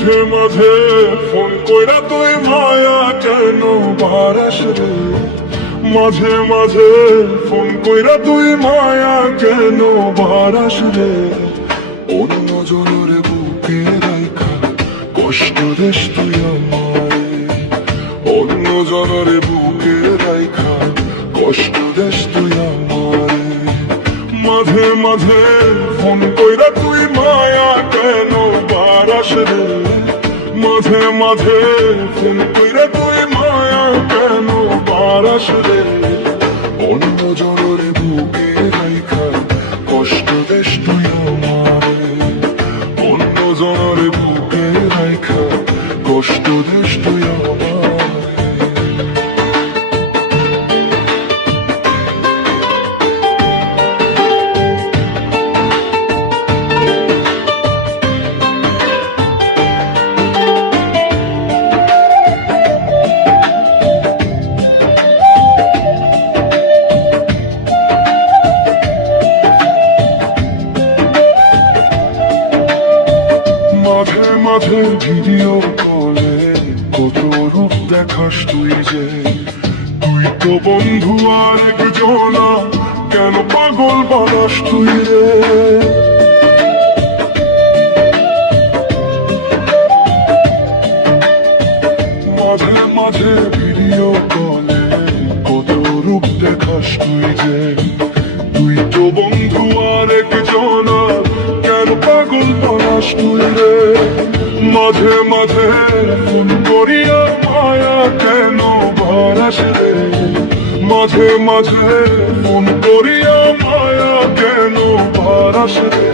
মাঝে মাঝে ফোন কইরা তুই মায়া কেন বারাস রে, মাঝে মাঝে ফোন কইরা তুই মায়া কেন বারাস রে। অন্য জনের বুকে রাইখা কষ্ট দেশ তুই আমারে, অন্য জনের বুকে রাইখা কষ্ট দেশ তুই আমারে। মাঝে মাঝে ফোন কইরা তুই মায়া কেন বারাস রে, মাঝে মাঝে ফোন কইরা তুই মায়া কেন বারাস রে। অন্য জনের বুকে রাইখা কষ্ট দেশ তুই আমারে, অন্য জনের বুকে রাইখা কষ্ট দেশ তুই আমারে। মাঝে মাঝে ভিডিও কলে কত রূপ দেখাস তুই যে, তুই তো বন্ধু আর একজনা, কেন পাগল বানাস তুই রে। মাঝে মাঝে ভিডিও কলে কত রূপ দেখাস তুই যে, তুই তো বন্ধু আর একজনা, কেন পাগল বানাস তুই রে। মাঝে মাঝে ফোন করিয়া মায়া কেন বারাস রে, মাঝে মাঝে ফোন করিয়া মায়া কেন বারাস রে।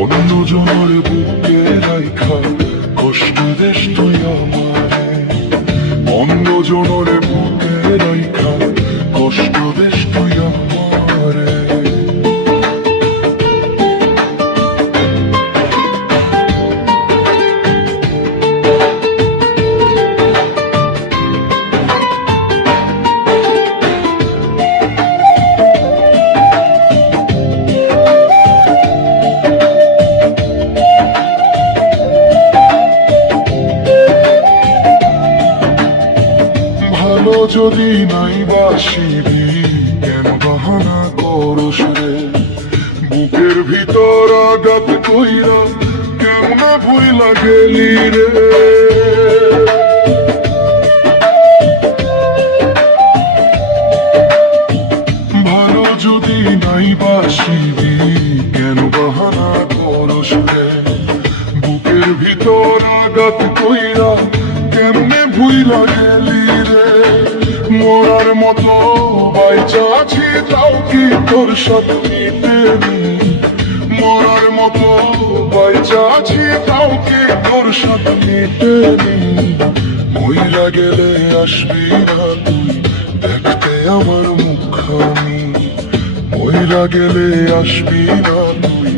অন্য জনের বুকে রাইখা কষ্ট দেশ তুই আমারে, অন্য জনের বুকে রাইখা কষ্ট দেশ তুই আমারে। ভালো যদি নাই বাসিবি কেন বাহানা করস রে, বুকের ভিতর আঘাত কইরা কেমনে ভুইলা গেলি রে। ভালো যদি নাই বাসিবি কেন বাহানা করস রে, বুকের ভিতর আঘাত কইরা কেমনে ভুইলা গেলি রে। মরার মতো বাইচা আছি তাও কি তোর সাথে মিটেনি, মরার মতো বাইচা আছি তাও কি তোর সাথে মিটেনি। মইরা গেলে আসবি না তুই দেখতে আমার মুখখানি, মইরা গেলে আসবি না তুই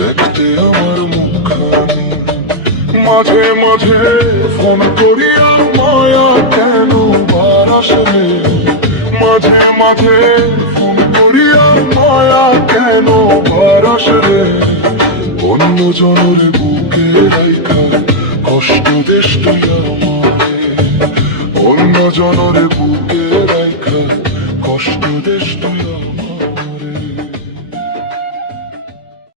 দেখতে আমার মুখখানি। মাঝে মাঝে ফোন করিয়া মায়া কেন বারাস রে, মাঝে মাঝে ফোন করিয়া মায়া কেন বারাস রে। অন্য জনের